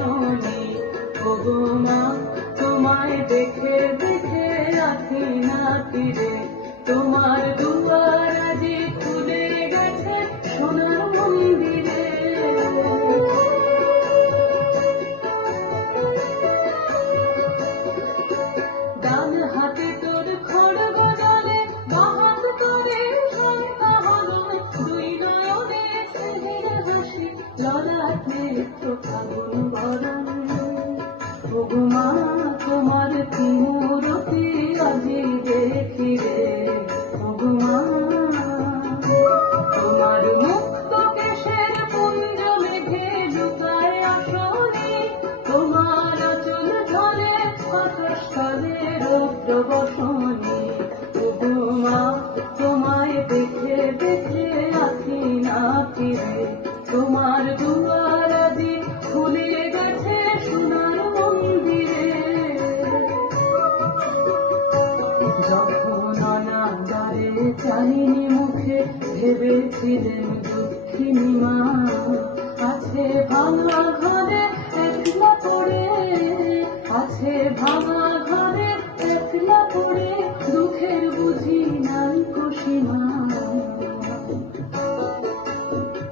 জননী। ওগো মা, তোমায় দেখে দেখে আছি না ফিরে, তোমার দুয়ার আজি খুলে গেছে সোনার মন্দিরে। ডান হাতে তোর খড়গ জলে, বাঁ হাত করে শঙ্কা হলো, দুই নয়নে স্নেহের হাসি, ললাটে একটু ফাগুন বরণ। ওগো মা, তোমার কি মূরতি আজি দেখি রে। ওগো মা, তোমার মুক্ত কেশের পুঞ্জ মেঘে লুকায় আসনে, তোমার আঁচল ঝরে আকাশ তলে রৌদ্র বসনে। ওগো মা, তোমায় দেখে দেখে আছি না ফিরে, তোমার দুয়ার আজি খুলে গেছে সোনার মন্দিরে। যখন অনাগারে চাইনি মুখে, ভেবেছিলেন দুঃখিনী মা আছে ভাঙা ঘরে একলা পড়ে, আছে ভাঙা ঘরে একলা পড়ে, দুঃখের বুঝি নাই সীমা।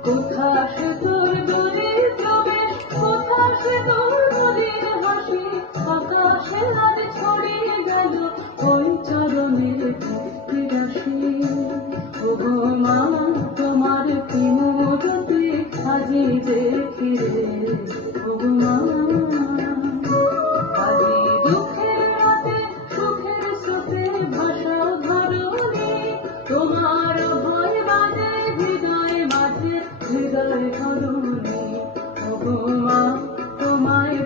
কোথা সে তোর দূরের প্রবেশ, কোথা সে তোর মনের হাসি, আকাশে আজ ছড়িয়ে গেল ওই চরণের ভক্তি রাশি। ওগো মা, তোমার কি মূরতি আজি দেখি রে। ওগো মা, আজি দুঃখের রাতে সুখের স্রোতে ভাষা ধরণী, তোমার ভয় বাজে হৃদয় মাঝে হৃদয় ধরণী। ওগো মা, তোমায়